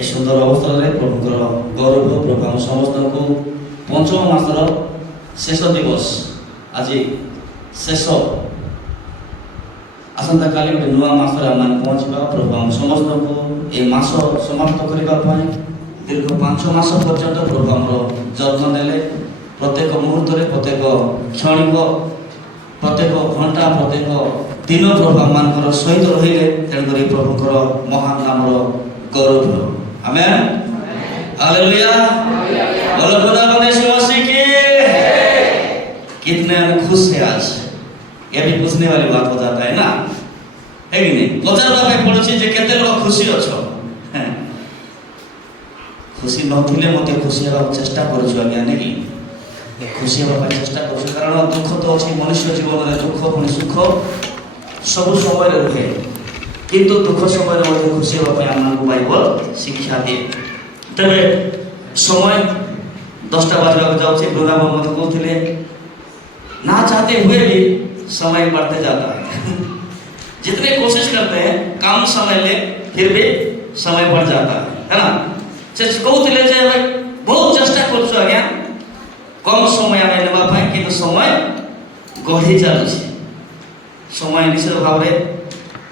ए सुंदर अवसर में प्रभुकर गौरव प्रभु आम समस्त को पंचम मासर शेष दिवस आज शेष आसंता काली गोटे नुआ मासरे आम पहुँचा प्रभु आम समस्त को ये मास समाप्त करने दीर्घ 5 मास पर्यंत प्रभु आम जत्न नेले प्रत्येक मुहूर्त प्रत्येक क्षणिक प्रत्येक घंटा प्रत्येक दिन प्रभु आम सहित रही तेणुक प्रभुकर महान नाम गौरव आमेन हालेलुया बोलो खुदा यीशु मसीह की कितने खुश है आज ये भी पूछने वाली बात हो जाता है ना है कि नहीं पचारवा पे पड़ुछि जे केते लोग खुशी अछो खुशी नथिले मते खुशी हेबा चेष्टा करछु आज्ञा नै कि खुशी हेबा चेष्टा करछु कारण दुख तो अछि मनुष्य जीवन रे दुख पुनी सुख सब समय रहे किंतु दुख समय रे खुशी हेबा हमको बाइबल शिक्षा दे तबे समय 10टा बजवा जाउछि वृंदावन मते कहथिले ना चाहते हुए भी समय बढ़ते जाता है जितने कोशिश करते हैं कम समय ले फिर भी समय बढ़ जाता है ना से कहते जे बहुत चेष्टा करछु आज्ञा कम समय आमे लेबा पाए किंतु समय गढ़ी चालू समय निश्चित भाव रे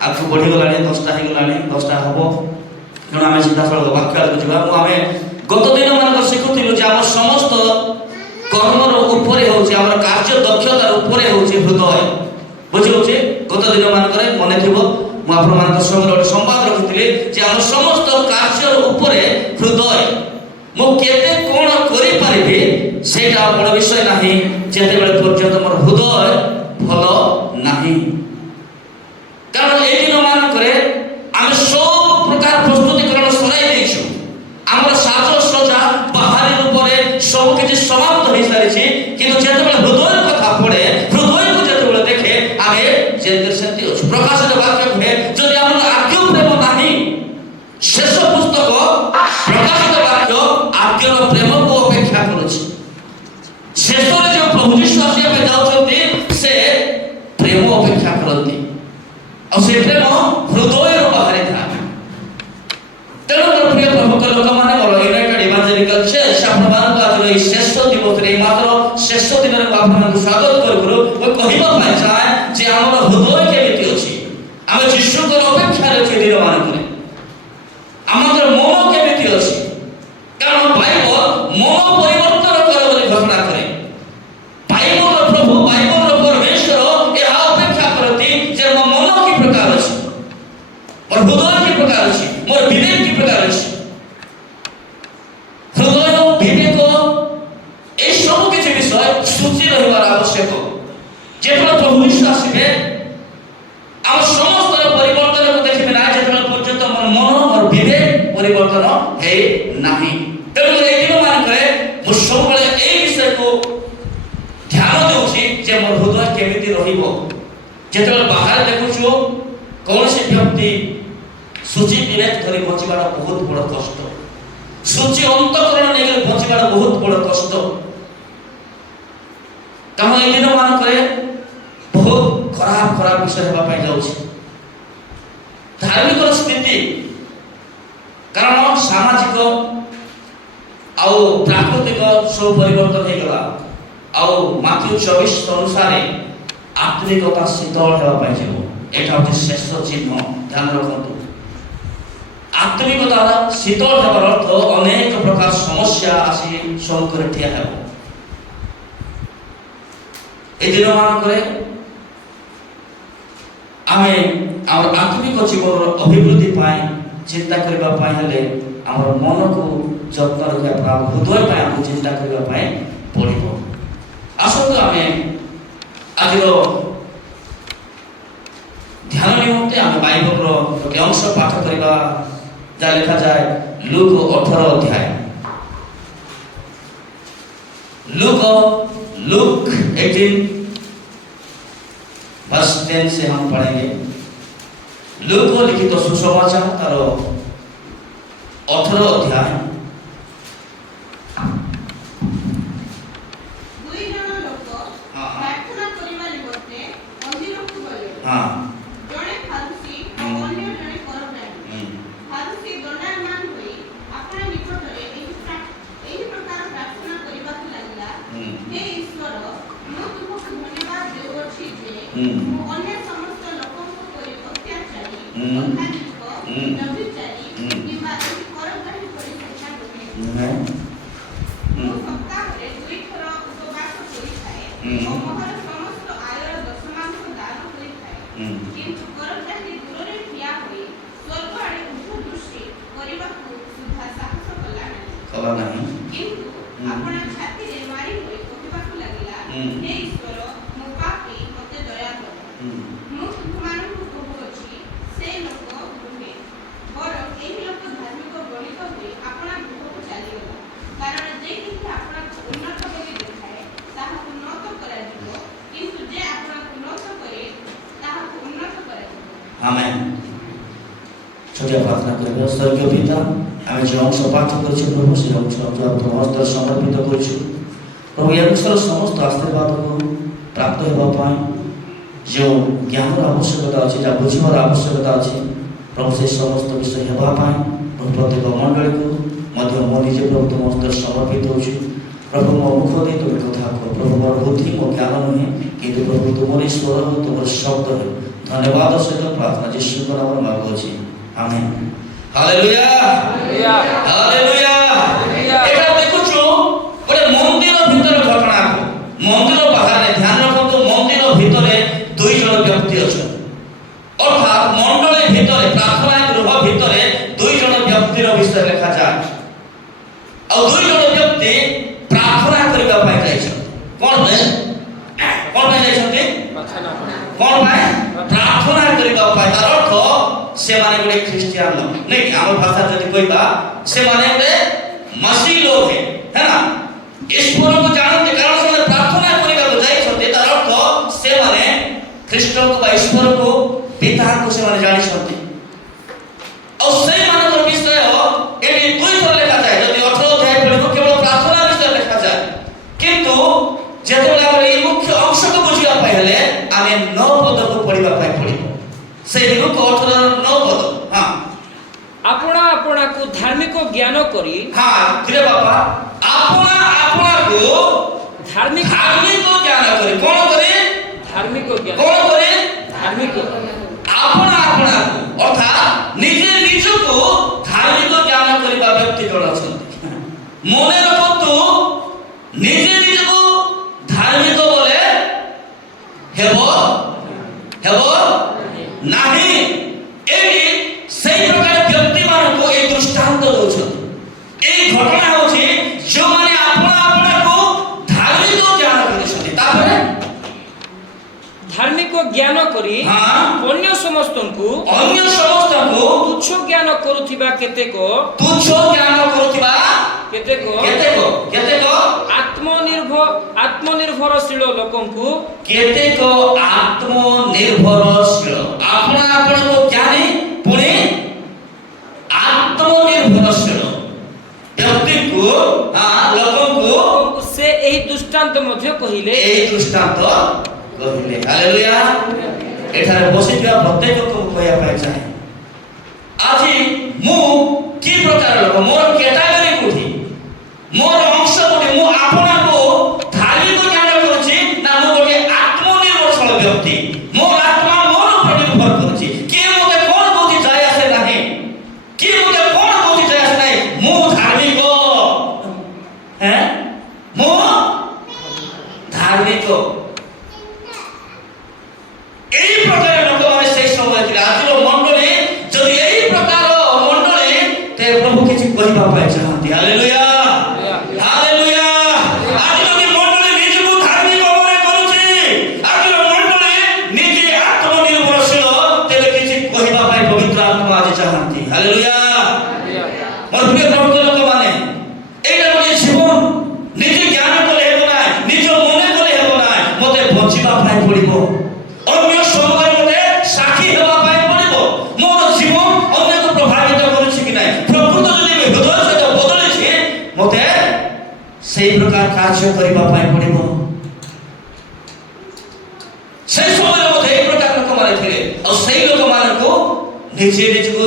आगु बढ़ी गलानी 10टा हे गलानी 10टा हबो जण आमे सीधा सळग वाक्य आगु जिबा मु आमे गत दिन मान शिखुथिलु जे हम समस्त कर्मर ऊपर होउछि हमर कार्य दक्षतार ऊपर होउछि हृदय बुझिलुछि गत दिन मान करे मने थिबो मु आपन मान संगे एक संवाद रखिथिले जे हम समस्त कार्य ऊपर हृदय मु केते कोन करि परिबे सेटा बड़ विषय नाही जेते बेले पर्यंत मोर हृदय भलो नाही कारण ए दिन मान करे हम सब प्रकार प्रस्तुतिकरण सराई दैछु हमर साजो सजा बाहरी ऊपर सब किछि समाप्त होई सारिछि किंतु जेते बेले हृदय कथा पड़े हृदय को जेते बेले देखे आगे जेते सत्य अछि प्रकाशित वाक्य है जदि हमर आज्ञा प्रेम नाही शेष पुस्तक प्रकाशित वाक्य आज्ञार प्रेम को अपेक्षा करूछि शेष रे जो प्रभु यीशु आसिया पे जाउछथि से प्रेम अपेक्षा करथि और से प्रेम हृदय रो बाहर था तेणु प्रिय प्रभु के लोक माने बोलो यूनाइटेड इवांजेलिकल चर्च आपन को आज रे शेष दिवस रे मात्र शेष दिन रे आपन को स्वागत करू ओ कहिबा पाए चाहे जे हमर हृदय केमिति अछि हम यीशु को अपेक्षा रे दिन मान करे हमर मन केमिति अछि कारण बाइबल मन परिवर्तन करे बोली घोषणा करे बाइबल प्रभु बाइबल परमेश्वर ए अपेक्षा करती जे मन की प्रकार अछि और हृदय की प्रकार अछि मोर विवेक की प्रकार अछि हृदय विवेक ए सब किछि विषय सूची रहिबार आवश्यक जे प्रभु यीशु आसीबे हम समस्त परिवर्तन को देखिबे ना जे पर्यंत मन और विवेक परिवर्तन है नाही तेणु ए दिन मान करे मु सब बेले ए विषय को ध्यान देउछि जे मोर हृदय केमिति रहिबो जेते बाहर देखुछु कौन से व्यक्ति सूची विवेक धरी बचिबार बहुत बड़ कष्ट सूची अंतकरण नै बचिबार बहुत बड़ कष्ट तम ए दिन मान करे बहुत खराब विषय हेबा पाई जाउछि धार्मिक स्थिति कारण सामाजिक आउ प्राकृतिक सब परिवर्तन हो गला आउ माथ्यू 24 अनुसार आत्मिकता शीतल हेबा पाई जेबो एटा होछि शेष चिन्ह ध्यान रखंतु आत्मिकता शीतल हेबार अर्थ अनेक प्रकार समस्या आसी संकर ठिया हेबो ए दिन मान करे आमे आम आत्मिक जीवन अभिवृद्धि पाए चिंता करबा पाए हले हमर मन को जत्न रखा हृदय पाए हम चिंता करबा पाए पड़िबो आसंतो आमे आज ध्यान निमंते आम बाइबल रो एक अंश पाठ करबा जा लिखा जाए लूक 18 अध्याय लूक 18 वर्ष 10 से हम पढ़ेंगे लूक को लिखित सुसमाचार तार 18 अध्याय हां जने फारुसी और अन्य जने करदानी फारुसी दंडायमान होई ଅନ୍ୟ ସମସ୍ତ ଲୋକଙ୍କ ପରି ଅତ୍ୟାଚାରୀ, ଅଧାର୍ମିକ, ବ୍ୟଭିଚାରୀ କିମ୍ବା କରଗ୍ରାହୀ ପରି ସେଠା ନୁହେଁ। ମୁଁ ସପ୍ତାହରେ 2 ଥର ଉପବାସ କରିଥାଏ ଓ ମୋହର ସମସ୍ତ ଆୟର ଦଶମାଂଶ ଦାନ କରିଥାଏ। କିନ୍ତୁ କରଗ୍ରାହୀ ଦୂରରେ ଠିଆ ହୋଇ ସ୍ୱର୍ଗ ଆଡ଼େ ଉର୍ଦ୍ଧ୍ୱ ଦୃଷ୍ଟି କରିବାକୁ ସୁଦ୍ଧା ସାହସ କଲା ନାହିଁ। କିନ୍ତୁ ଆପଣା ଛାତିରେ ମାରି ହୋଇ କହିବାକୁ ଲାଗିଲା, ହେ ଈଶ୍ୱର, ମୁଁ ପାପୀ, ମୋତେ ଦୟା କର। ମୁଁ ତୁମମାନଙ୍କୁ କହୁଅଛି, ସେ ଲୋକ ନୁହେଁ, ବରଂ ଏହି ଲୋକ ଧାର୍ମିକ ଗଣିତ ହୋଇ ଆପଣା ଗୃହକୁ ଚାଲିଗଲା। କାରଣ ଯେ କିଛି ଆପଣଙ୍କୁ ଉନ୍ନତ ବୋଲି ଦେଖାଏ ତାହାକୁ ଉନ୍ନତ କରାଯିବ, କିନ୍ତୁ ଯେ ଆପଣଙ୍କୁ ଉନ୍ନତ କରେ ତାହାକୁ ଉନ୍ନତ କରାଯିବ। आमेन। छोटिया प्रार्थना करिबा। स्वर्गीय पिता, आमे जे अंश पाठ करछु प्रभु से अंश तुम हस्तर समर्पित करछु। प्रभु ये अंशर समस्त आशीर्वाद को प्राप्त हेबा पाए जो ज्ञान आवश्यकता अछि, जा बुझिबार आवश्यकता अछि, प्रभु से समस्त विषय हेबा पाए प्रभु प्रत्येक मंडली को मध्य मो निजे प्रभु तुम हस्तर समर्पित होछु। प्रभु मो मुख दे तुम कथा को प्रभु मोर बुद्धि मो ज्ञान नहीं किंतु प्रभु तुमरी स्वर तुमर शब्द है। धन्यवाद सहित प्रार्थना यीशु के नाम में मांगुछि। आमेन। Hallelujah hallelujah hallelujah. एटा देखुछु गोटे मंदिर भीतर घटना को। मंदिर बाहर ध्यान रखନ୍ତୁ, मंदिर ଭିତରେ 2 ଜଣ ବ୍ୟକ୍ତି ଅଛନ୍ତି। अर्थात मंडली ଭିତରେ प्रार्थना गृह ଭିତରେ 2 ଜଣ ବ୍ୟକ୍ତିର ବିଷୟ ଲେଖା যায়। ଆଉ 2 ଜଣ ବ୍ୟକ୍ତି प्रार्थना କରିବା ପାଇଁ ଯାଇଛନ୍ତି। कोन ପାଇଁ ଯାଇଛନ୍ତି? कोन ପାଇଁ? प्रार्थना କରିବା ପାଇଁ। ତାର ଅର୍ଥ ସେମାନେ ଗୋଟେ ଖ୍ରୀଷ୍ଟିଆନ लोग नहीं, ଆମ ଭାଷା ଯଦି କହିବା ସେମାନେ ଗୋଟେ मसीह लोग है ना। ईश्वर को जानते कारण से प्रार्थना କରିବାକୁ ଯାଇଛନ୍ତି। ତାର ଅର୍ଥ ସେମାନେ ଖ୍ରୀଷ୍ଟଙ୍କୁ ବା ଈଶ୍ୱରକୁ ପିତାଙ୍କୁ ସେମାନେ ଜାଣିଛନ୍ତି। ଆଉ ସେଇମାନଙ୍କର ବିଷୟ ଏଠି 2 ଥର ଲେଖାଯାଏ। ଯଦି 18 ଅଧ୍ୟାୟ ପଢ଼ିବ କେବଳ ପ୍ରାର୍ଥନା ବିଷୟ ଲେଖାଯାଏ, କିନ୍ତୁ ଯେତେବେଳେ ଆମେ ଏହି ମୁଖ୍ୟ ଅଂଶକୁ ବୁଝିବା ପାଇଁ ହେଲେ ଆମେ 9 ପଦକୁ ପଢ଼ିବା ପାଇଁ ପଡ଼ିବ। সেই লুক 18 9 পদ। হ্যাঁ, আপনা আপনাকু ধার্মিক জ্ঞান করি। হ্যাঁ, ধীরে বাবা। আপনা আপনাকু ধার্মিক জ্ঞান করি। কোন করে? ধার্মিক জ্ঞান। কোন করে? ধার্মিক। আপনা আপনাকু অর্থাৎ নিজে নিজକୁ ধার্মিক জ্ঞান କରିବା ବ୍ୟକ୍ତି ଜଣ ଅଛନ୍ତି। ମନେ ରଖନ୍ତୁ, ନିଜେ ନିଜକୁ ଧାର୍ମିକ ବୋଲେ ହେବ ନାହିଁ। ଏଠି ସେଇ ପ୍ରକାର ବ୍ୟକ୍ତି ମାନଙ୍କୁ এই ଦୃଷ୍ଟାନ୍ତ ଦଉଛନ୍ତି। এই ଘଟଣା ହେଉଛି ଯେଉଁମାନେ ଆପଣା ଆପଣାକୁ ଧାର୍ମିକ ଜ୍ଞାନ କରିଛନ୍ତି। ତାପରେ ଧାର୍ମିକ ଜ୍ଞାନ କରି ଅନ୍ୟ ସମସ୍ତଙ୍କୁ ତୁଚ୍ଛ ଜ୍ଞାନ କରୁଥିବା କେତେକ ଆତ୍ମନିର୍ଭରଶୀଳ ଲୋକଙ୍କୁ କେତେକ ଆତ୍ମନିର୍ଭରଶୀଳ ଆପଣା ଆପଣଙ୍କୁ ଜ୍ଞାନୀ ପୁଣି ଆତ୍ମନିର୍ଭରଶୀଳ ବ୍ୟକ୍ତିକୁ ଲୋକଙ୍କୁ ସେ ଏହି ଦୃଷ୍ଟାନ୍ତ ମଧ୍ୟ କହିଲେ। ହାଲେଲୁୟା। ଏଠାରେ ବସିଥିବା ପ୍ରତ୍ୟେକକୁ କହିବା ପାଇଁ ଚାହେଁ, ଆଜି ମୁଁ କି ପ୍ରକାର ଲୋକ, ମୋର କ୍ୟାଟାଗୋରୀ କୋଉଠି, ମୋର ଅଂଶ କୋଉଠି, ମୁଁ ଆପଣଙ୍କୁ ଧାର୍ମିକ ଜ୍ଞାନ କରୁଛି ନା ମୁଁ ଗୋଟେ ଆତ୍ମନିର୍ଭରଶୀଳ ବ୍ୟକ୍ତି, ମୋର ଆତ୍ମା ମୋର ଉପରେ ନିର୍ଭର କରୁଛି। କିଏ ମୋତେ କ'ଣ କହୁଛି ଯାଇ ଆସେ ନାହିଁ, କିଏ ମୋତେ କ'ଣ କହୁଛି ଯାଇ ଆସେ ନାହିଁ, ମୁଁ ଧାର୍ମିକ। ମୁଁ ଧାର୍ମିକ। এই প্রকার লোকମାନେ সেই সময় ଥିଲେ। ଆଜିର ମଣ୍ଡଳୀ ଯଦି এই ପ୍ରକାର ମଣ୍ଡଳୀ, ତେବେ ପ୍ରଭୁ କିଛି କହିବା ପାଇଁ ଚାହାନ୍ତି। Hallelujah hallelujah. ଆଜି ଯଦି ମଣ୍ଡଳୀ ନିଜକୁ ଧାର୍ମିକ ମନେ କରୁଛି, ଆଜିର ମଣ୍ଡଳୀ ନିଜେ ଆତ୍ମନିର୍ଭରଶୀଳ, ତେବେ କିଛି କହିବା ପାଇଁ ପବିତ୍ର ଆତ୍ମା ଆଜି ଚାହାନ୍ତି। ହାଲେଲୁୟା। ମୋର ପ୍ରିୟ ପ୍ରଭୁଙ୍କ ଲୋକମାନେ, ଏଇଟା ଗୋଟେ ଜୀବନ। ନିଜେ ଜ୍ଞାନ କଲେ ହେବ ନାହିଁ, ନିଜ ମନେ କଲେ ହେବ ନାହିଁ, ମୋତେ ବଞ୍ଚିବା ପାଇଁ ପଡ଼ିବ। ଅନ୍ୟ ସମୟରେ ମୋତେ ସାକ୍ଷୀ ହେବା ପାଇଁ ପଡ଼ିବ। ମୋର ଜୀବନ ଅନ୍ୟକୁ ପ୍ରଭାବିତ କରୁଛି କି ନାହିଁ, ପ୍ରକୃତ ଯଦି ହୃଦୟ ସହିତ ବଦଳିଛି, ମୋତେ সেই প্রকার কার্য କରିବା ପାଇଁ ପଡ଼ିବ। সেই ସମୟରେ ମଧ୍ୟ এই ପ୍ରକାର ଲୋକମାନେ ଥିଲେ। ଆଉ ସେଇ ଲୋକମାନଙ୍କୁ ନିଜେ ନିଜକୁ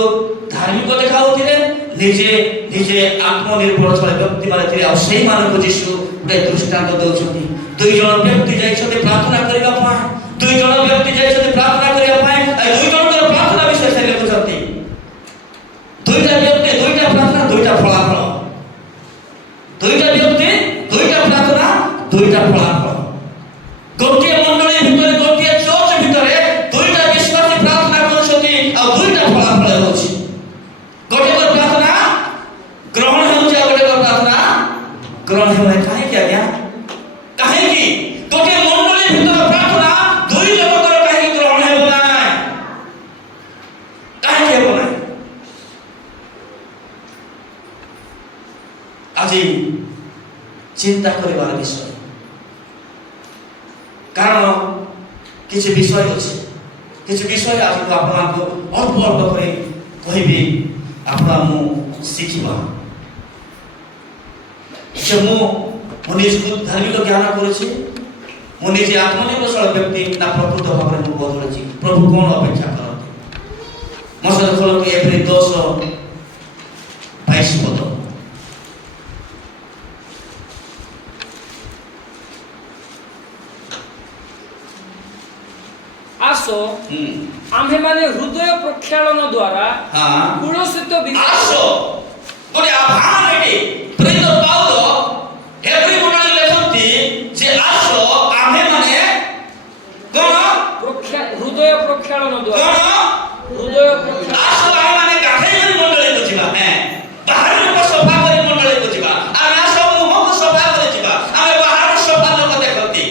ଧାର୍ମିକ ଦେଖାଉଥିଲେ, ନିଜେ ଆତ୍ମନିର୍ଭରଶୀଳ ବ୍ୟକ୍ତିମାନେ ଥିଲେ। ଆଉ ସେଇମାନଙ୍କୁ ଯୀଶୁ ଗୋଟେ ଦୃଷ୍ଟାନ୍ତ ଦେଉଛନ୍ତି। 2 ଜଣ ବ୍ୟକ୍ତି ଯାଇଛନ୍ତି ପ୍ରାର୍ଥନା କରିବା ପାଇଁ। ଦୁଇ ଜଣ ବ୍ୟକ୍ତି ଯାଇଛନ୍ତି ପ୍ରାର୍ଥନା କରିବା ପାଇଁ, ଦୁଇ ଜଣଙ୍କର ପ୍ରାର୍ଥନା ବିଷୟରେ ଲେଖୁଛନ୍ତି। ଦୁଇଟା ବ୍ୟକ୍ତି, ଦୁଇଟା ପ୍ରାର୍ଥନା, ଦୁଇଟା ଫଳାଫଳ। ଦୁଇଟା ବ୍ୟକ୍ତି, ଦୁଇଟା ପ୍ରାର୍ଥନା, ଦୁଇଟା ଫଳାଫଳ। ଗୋଟିଏ ମଣ୍ଡଳୀ ଭିତରେ, ଗୋଟିଏ ଚର୍ଚ୍ଚ ଭିତରେ ଦୁଇଟା ବିଶ୍ୱାସୀ ପ୍ରାର୍ଥନା କରୁଛନ୍ତି ଆଉ ଦୁଇଟା ଫଳାଫଳ ହେଉଛି। ଗୋଟିଏ ପ୍ରାର୍ଥନା ଗ୍ରହଣ ହେଉଛି ଆଉ ଗୋଟିଏ ପ୍ରାର୍ଥନା ଗ୍ରହଣ ହେଉନାହିଁ। କାହିଁକି ଆଜ୍ଞା? କାହିଁକି ଗୋଟିଏ ମଣ୍ଡଳୀ ଭିତରେ ପ୍ରାର୍ଥନା ଦୁଇ ଲୋକଙ୍କର କାହିଁକି ଗ୍ରହଣ ହେବ ନାହିଁ? କାହିଁକି ହେବ ନାହିଁ? ଆଜି ଚିନ୍ତା କରିବାର ବିଷୟ। କାରଣ କିଛି ବିଷୟ ଅଛି, କିଛି ବିଷୟ ଆଜି ମୁଁ ଆପଣଙ୍କୁ ଅଳ୍ପ ଅଳ୍ପ କରି କହିବି, ଆପଣ ମୁଁ ଶିଖିବା ଯେ ମୁଁ ନିଜକୁ ଧାର୍ମିକ ଜ୍ଞାନ କରୁଛି, ମୁଁ ନିଜେ ଆତ୍ମନିର୍ଭରଶୀଳ ବ୍ୟକ୍ତି ନା ପ୍ରକୃତ ଭାବରେ ମୁଁ ବଦଳୁଛି? ପ୍ରଭୁ କ'ଣ ଅପେକ୍ଷା କରନ୍ତି? ମୋ ସହିତ ଖୋଲନ୍ତୁ ଏପ୍ରିଲ 10:22। ଆସ ଆମ୍ଭେମାନେ ହୃଦୟ ପ୍ରକ୍ଷାଳନ ଦ୍ୱାରା କୁଳସିତ ଆସ ଗୋଟେ ଆହ୍ୱାନ ଏଠି ପ୍ରେରିତ ପାଉଲ ଏପ୍ରିଲ ମଣ୍ଡଳରେ ଲେଖନ୍ତି ଯେ ଆସ ଆମ୍ଭେମାନେ କ'ଣ ହୃଦୟ ପ୍ରକ୍ଷାଳନ ଦ୍ୱାରା ହୃଦୟ ଆସ ଆମେମାନେ ଗାଧେଇ ମଣ୍ଡଳୀକୁ ଯିବା, ବାହାରକୁ ସଫା କରି ମଣ୍ଡଳୀକୁ ଯିବା। ଆମେ ଆସ ମୁହଁକୁ ସଫା କରି ଯିବା। ଆମେ ବାହାରକୁ ସଫା ଲୋକ ଦେଖନ୍ତି,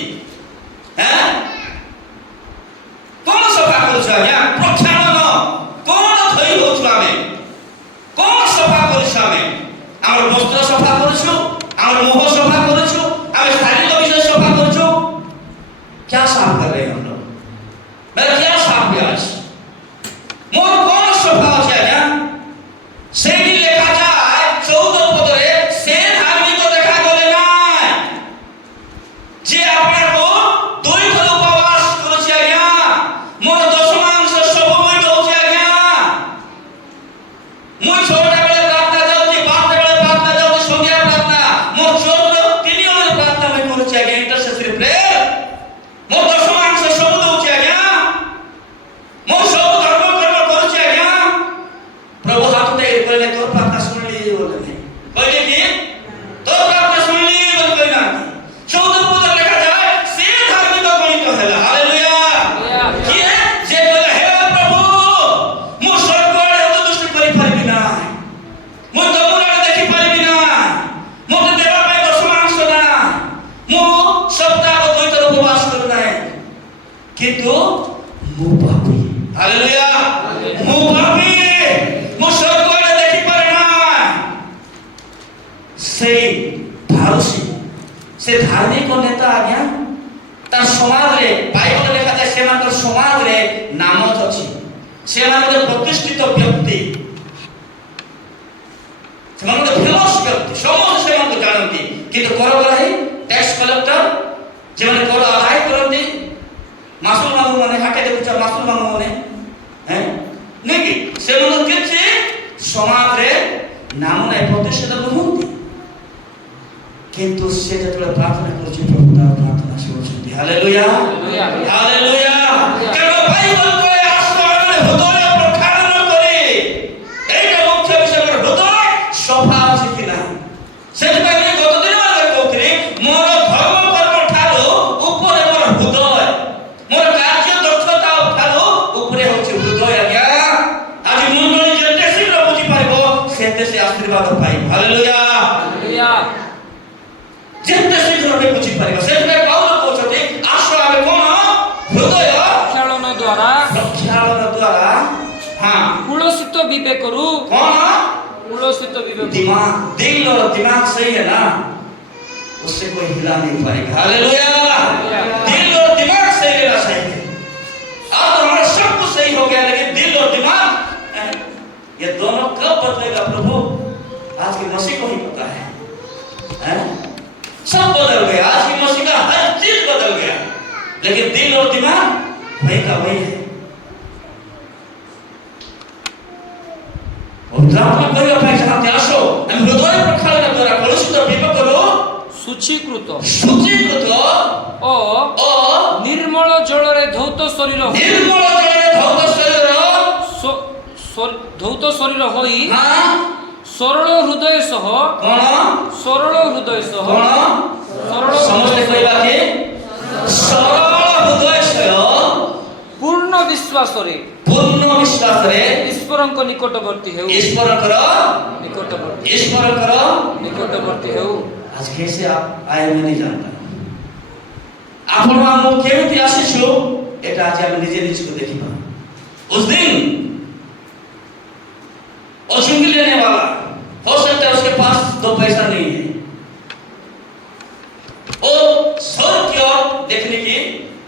କ'ଣ ସଫା କରୁଛୁ ଆଜ୍ଞା? ପ୍ରକ୍ଷାଳନ କ'ଣ ଧୋଇ ହଉଛୁ ଆମେ? କ'ଣ ସଫା କରୁଛୁ ଆମେ? ଆମର ବସ୍ତ୍ର ସଫା କରୁଛୁ, ଆମର ମୁହଁ ସଫା କରୁଛୁ, ଆମେ ଶାରୀରିକ ବିଷୟ ସଫା କରୁଛୁ। क्या साफ कर रहे हैं हम लोग? मेरा क्या साफ किया आज? मोर कौन सफा আছে আজ্ঞা? সেইটি লেখা যায় 14 পদরে, সে ধার্মিক দেখা গলে নাই যে আপনাকে দুই থর উপবাস করছে আজ্ঞা, মোর দশমাংশ সব মই দଉଛି আজ্ঞা। মই ছোটটা বেলে প্রার্থনা যাଉଛି, বারটা বেলে প্রার্থনা যাଉଛି, সন্ধ্যা প্রার্থনা, মোর 14 তিন জনের প্রার্থনা মই করছি আজ্ঞা, ইন্টারসেসরি প্রেয়ার। মোর দশমাংশ সব দଉଛି আজ্ঞা, মোর সব ধর্ম কর্ম করছি আজ্ঞা। প্রভু হাত উঠাই কইলে তোর প্রার্থনা শুনলি বলে নাই, কইলে কি তোর প্রার্থনা শুনলি বলে কই না। 14 পদ লেখা যায় সে ধার্মিক গণিত হেলা। হালেলুয়া। কি যে কইলে হে প্রভু মু স্বর্গরে অন্তর্দৃষ্টি করি পারিবি না, মু তমুরারে দেখি পারিবি না, মতে দেবা পাই দশমাংশ না, মু সপ্তাহ দুই থর উপবাস করি নাই, কিন্তু মু পাপী। হালেলুয়া। মু পাপী, মু স্বর্গরে দেখি পারে না। সেই ভারসী, সে ধার্মিক নেতা আজ্ঞা তার সমাজরে বাইবেল লেখা যায় সেমানଙ୍କର সমাজরে নামত ଅଛି, সেমানଙ୍କର প্রতিষ্ঠিত ব্যক্তি, সেমানଙ୍କର ফেমাস ব্যক্তি, ସମସ୍ତେ ସେମାନଙ୍କୁ ଜାଣନ୍ତି। କିନ୍ତୁ କରଗ୍ରାହୀ, ট্যাক্স କଲେକ୍ଟର, যেମାନେ କର ଆଦାୟ କରନ୍ତି, ମାସୁଲ ମାମୁ ମାନେ ହାଟେ ଦେଖୁଛ ମାସୁଲ ମାମୁ ମାନେ ନାଇଁ କି, ସେମାନଙ୍କୁ କିଛି ସମାଜରେ ନାମ ନାହିଁ, ପ୍ରତିଷ୍ଠିତ ନୁହନ୍ତି। କିନ୍ତୁ ସେ ଯେତେବେଳେ ପ୍ରାର୍ଥନା କରୁଛି ପ୍ରଭୁ ତାର ପ୍ରାର୍ଥନା ଶୁଣୁଛନ୍ତି। Hallelujah, hallelujah. କାରଣ ବାଇବେଲ କହେ ଆସ ଆମେ ହୃଦୟ ପ୍ରକ୍ଷାଳନ କରି, এইটা মুখ্য বিষয়, হৃদয় সফা আছে কি না। ସେଥିପାଇଁ ଗତ ଦିନ ଆମେ କହୁଥିଲି ମୋର ଧର୍ମ କର୍ମ ଠାରୁ ଉପରେ ମୋର ହୃଦୟ, ମୋର କାର୍ଯ୍ୟ ଦକ୍ଷତା ଠାରୁ ଉପରେ ହେଉଛି ହୃଦୟ ଆଜ୍ଞା। ଆଜି ମଣ୍ଡଳୀ ଯେତେ ଶୀଘ୍ର ବୁଝିପାରିବ ସେତେ ସେ ଆଶୀର୍ବାଦ ପାଇବ। ହାଲେଲୁୟା। ଯେତେ ଶୀଘ୍ର ଆମେ ବୁଝିପାରିବ। ସେଥିପାଇଁ ପାଉଲ କହୁଛନ୍ତି ଆସ ଆମେ କ'ଣ ହୃଦୟ ପ୍ରକ୍ଷାଳନ ଦ୍ୱାରା କୁଳସିତ ବିବେକରୁ କ'ଣ कुलसित विवेक। दिमाग, दिल और दिमाग सही है ना, उससे कोई हिला नहीं पाएगा। हालेलुया। दिल और दिमाग सही रहना चाहिए। अब तो हमारा सब कुछ सही हो गया, लेकिन दिल और दिमाग ये दोनों कब बदलेगा प्रभु? आज के मसीह को ही पता है, सब बदल गया। आज की मसीह का हर चीज बदल गया, लेकिन दिल और दिमाग वही का वही है। शुचीकृत ओ निर्मल जल रे धौ ଶରୀର ନିର୍ମଳ ଜଳରେ ଧୌତ ଶରୀର ଧୌତ ଶରୀର ହୋଇ ହଁ ସରଳ ହୃଦୟ ସହ କଣ ସରଳ ହୃଦୟ ସହ କଣ ସରଳ ସମସ୍ତେ କହିବା କି ସରଳ ହୃଦୟ ସହ ପୂର୍ଣ୍ଣ ବିଶ୍ୱାସରେ ଈଶ୍ୱରଙ୍କ ନିକଟବର୍ତ୍ତୀ ହେଉ ଈଶ୍ୱରଙ୍କର ନିକଟବର୍ତ୍ତୀ ହେଉ। आज कैसे आप आए मैं नहीं जानता आपण हम केमिति आसीछु एटा आज हम निजे निज को देखिबा। उस दिन वो चुंगी लेने वाला हो सकता है उसके पास 2 पैसा नहीं है, वो स्वर्ग की ओर देखने की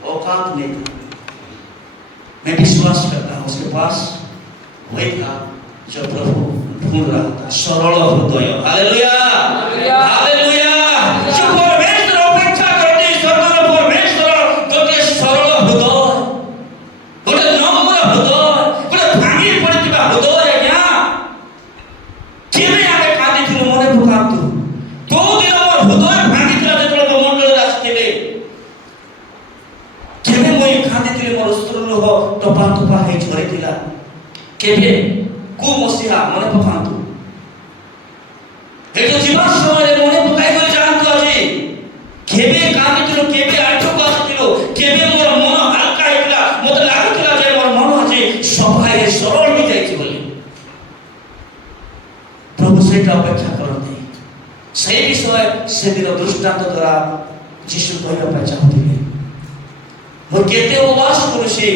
औकात नहीं था। मैं विश्वास करता हूं उसके पास वही था जो प्रभु ढूंढ रहा था, सरल हृदय। Hallelujah hallelujah. जो परमेश्वर अपेक्षा करते स्वर्गर परमेश्वर गोटे सरल हृदय, गोटे नम्र हृदय, गोटे भांगी पड़िଥିବା हृदय। आज्ञा केबे आमे कांदिथिलु मने पकांतु तो दिन मोर हृदय भांगिଥିଲା जेतବେଳେ ମୋ ମଣ୍ଡଳରେ ଆସିଥିଲେ, केबे মই कांदिथिलि मोर स्त्रुलुह टपा टपा ହେଇ ଝରିଥିଲା, केबे को मसीहा मने पकांतु ए जो जीवन समय मने पकाई कर जानतु अछि केबे कांदिथिलु, केबे आठको आसिथिलु, केबे मोर मन हल्का हेतला, मते लागुथिला जे मोर मन अछि सफाई सरल हो जाइछि बोली। प्रभु सेटा अपेक्षा करते से विषय से दिन दृष्टांत द्वारा यीशु कहबा ପାଇଁ चाहथिले। मो केते उपवास करूछि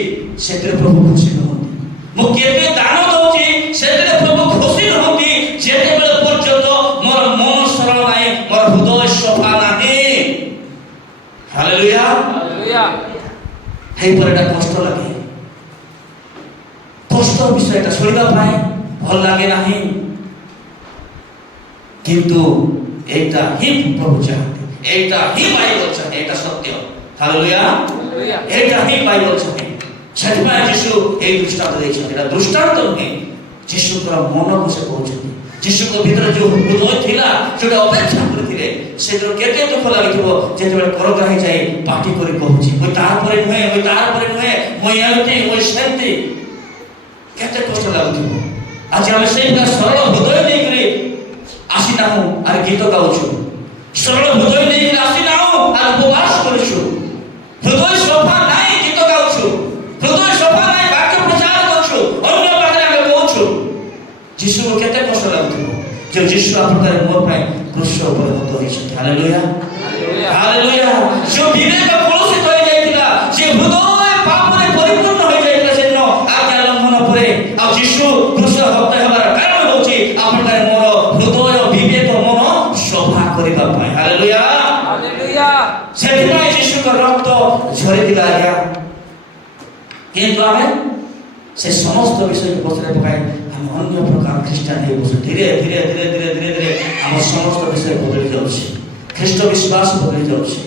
सेते प्रभु खुशी होती, मो केते दान दउछि सेते प्रभु खुशी होती, जेते बेले पर्यंत मोर मन सरल नाही, मोर हृदय सफा नाही। Hallelujah hallelujah. हे परटा कष्ट लागे, कष्ट विषयटा सुनिबा ପାଇଁ भल लागे नाही, किंतु एटा ही प्रभु चाहते, एटा ही बाइबल चाहते, एटा सत्य। हालेलुया एटा ही बाइबल चाहते। ସେଥିପାଇଁ ଯୀଶୁ ଏହି ଦୃଷ୍ଟାନ୍ତ ଦେଇଛନ୍ତି। ଏଟା ଦୃଷ୍ଟାନ୍ତ ନୁହେଁ, ଯୀଶୁଙ୍କର ମନକୁ ସେ କହୁଛନ୍ତି। ଯୀଶୁଙ୍କ ଭିତରେ ଯୋଉ ହୃଦୟ ଥିଲା, ଯୋଉଟା ଅପେକ୍ଷା କରିଥିଲେ, ସେଥିରେ କେତେ ଦୁଃଖ ଲାଗିଥିବ ଯେତେବେଳେ କରଗ୍ରାହୀ ଯାଇ ପାଟି କରି କହୁଛି ମୁଁ ତାପରେ ନୁହେଁ, ମୁଁ ତାପରେ ନୁହେଁ, ମୁଁ ଏମିତି, ମୁଁ ସେମିତି, କେତେ କଷ୍ଟ ଲାଗୁଥିବ। ଆଜି ଆମେ ସେଇଟା ସରଳ ହୃଦୟ ନେଇକରି ଆସିନାହୁଁ ଆର ଗୀତ ଗାଉଛୁ, ସରଳ ହୃଦୟ ନେଇକରି ଆସିନାହୁଁ ଆର ଉପବାସ କରୁଛୁ, ହୃଦୟ ସଫା ନାହିଁ ଗୀତ ଗାଉଛୁ, हृदय सफा नहीं वाक्य प्रचार करछु, अन्य पाखरे आमे कहछु। यीशु को केते कष्ट लागुथिबो जे यीशु आपनकर मोर पय क्रूस ऊपर हत होइछ। Hallelujah hallelujah. जो विवेक कलुषित होई जाइतिला, जे हृदय पापरे परिपूर्ण होई जाइतिला, सेनो आज्ञा लंघन परे आ यीशु क्रूस हत हेबार कारण होछि आपनकर मोर हृदय विवेक मन सफा करिबा पय। Hallelujah hallelujah. सेति पय यीशु को रक्त झरि दिला। आज्ञा किंतु आमे से समस्त विषय को पछरे पकाय हम अन्य प्रकार ख्रिस्टियन हे बस धीरे धीरे धीरे धीरे धीरे धीरे हम समस्त विषय बदली जाउछि, ख्रिस्ट विश्वास बदली जाउछि।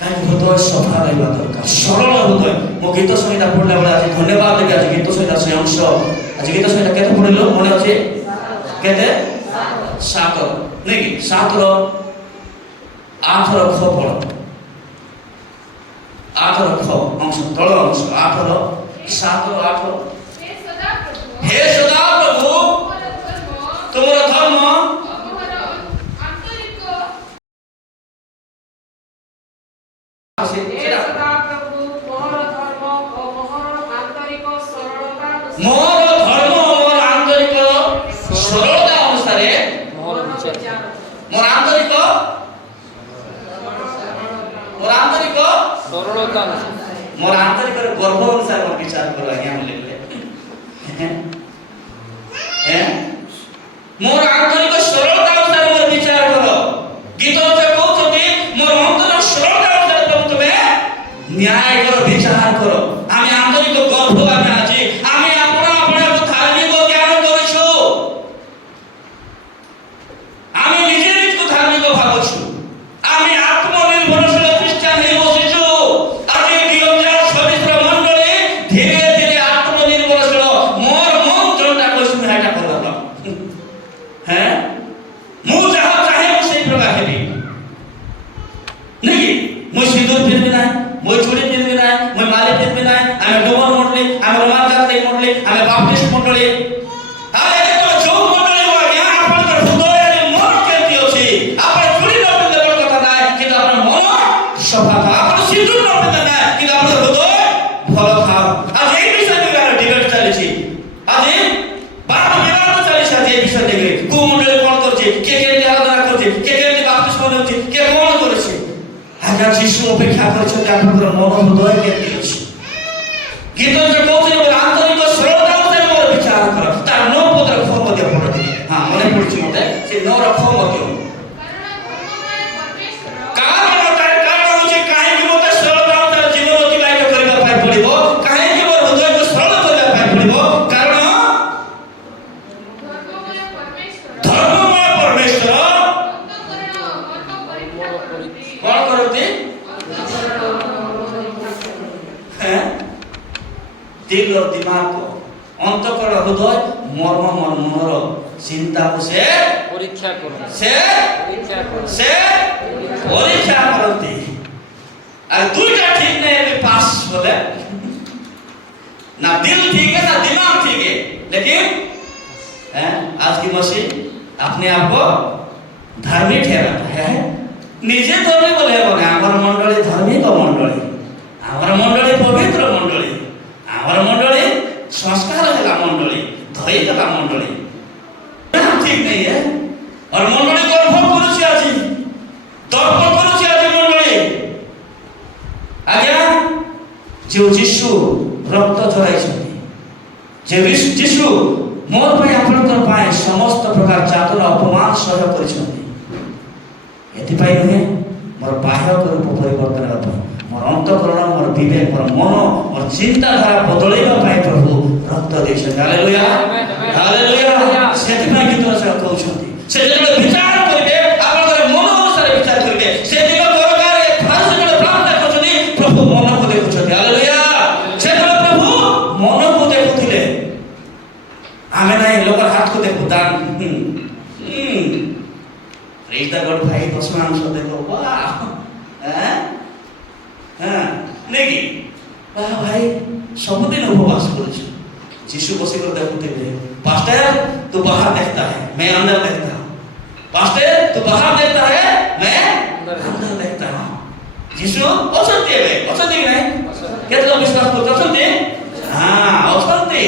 काई हृदय सफा रहबा दरकार, सरल हृदय। मो गीत संहिता पढला बेला आज धन्यवाद देबे। आज गीत संहिता से अंश, आज गीत संहिता केते पढिलो मने अछि केते 7 नै कि 7 रो 8 रो ख पढ, 8 रो ख अंश तळ अंश 8 रो 7 रो 8 रो हे सदा प्रभु तुमरा धर्म मोर धर्म मोर आंतरिक सरलता अनुसार मोर आंतरिक ସରଳତା मोर आंतरिक गर्व अनुसार मोर विचार करो। आज्ञा बोले हैं मोर आंतरिक सरलता अनुसार मोर विचार करो। गीत से कहउछथि मोर अंतर सरलता अनुसार प्रभु तुमे न्याय करो, विचार करो। आमे आंतरिक गर्व आमे अछि, आमे अपना अपना को धार्मिक ज्ञान करिछु, आमे निजे निज को धार्मिक भाबछु, आमे आत्मनिर्भरशील ख्रिस्टियन हे बसिछु। आज 2026 रो मंडली धीरे धीरे आत्मनिर्भरशील मोर मन जोटा कोइछु हेटा करब हैं पड़े हाले तो जो मंडली हो गया अपन तो हृदय मन केती अछि अपन चुरी न पिंदे बड़ कथा ना कि अपन मन सफा था अपन सिंदूर न पिंदे ना कि अपन हृदय भल था आज এই বিষয় নিয়ে ডিবেট চলছে आज বাদ বিবাদ চলছে आज এই বিষয় নিয়ে কো মন্ডলী কোন করছে কে কে আরাধনা করছে কে কে বাপ্তিস্ম নিচ্ছে কে কোন করেছে আজ যিশু অপেক্ষা করছে আপনাদের মন হৃদয় কেতি আছে गीत जो कहते हैं आंतरिक सरलता से मोर विचार कर तार नो पदर खो मध्य पड़ते हां मने पड़छि मते से नो रखो मध्य कारण होचे काहे कि मते सरलता तार जीवन अतिबाहित करबा पाइ पड़िबो काहे कि मोर हृदय को सरल करबा पाइ पड़िबो कारण धर्ममय परमेश्वर कोन करते हैं दिल और दिमाग को अंतःकरण हृदय मर्म मनर चिंता को से परीक्षा करो से परीक्षा करते आ दुईटा ठीक नहीं है पास बोले ना दिल ठीक है ना दिमाग ठीक है लेकिन आज की मसीह अपने आप को धार्मिक ठहराता है निजे धर्मी बोले बने हमारा मंडली धार्मिक मंडली हमारा मंडली पवित्र मंडली हमारा मंडली संस्कार है मंडली धई का मंडली ठीक नहीं है और मंडली गर्भ करुछि आज दर्प करुछि आज मंडली आज्ञा जो यीशु रक्त झराई जे यीशु मोर पे आपनकर पाए समस्त प्रकार जातर अपमान सह करिसथि एति पाई नहे मोर बाह्य रूप परिवर्तन होता मोर अंतःकरण मोर विवेक मोर मन मोर चिंताधारा बदलैबा पाए प्रभु रक्त देछन हालेलुया हालेलुया सेति पाए गीत से कहउछथि से जने विचार करबे आपनकर मन अनुसार विचार करबे से दिन दरकार एक फास जने प्राप्त करछथि प्रभु मन को देखुछथि हालेलुया से जने प्रभु मन को देखुथिले आमे नाही लोकर हाथ को देखु दान प्रेज द गॉड भाई दशमान सो देखो वाह हैं नहीं भाई सबुदिन उपवास करुछु यीशु बसी कर देखते पास्टर तू बाहर देखता है मैं अंदर देखता हूं पास्टर तू बाहर देखता है मैं अंदर देखता हूं यीशु असत्य है असत्य नहीं केतला विश्वास करतो असत्य हां असत्य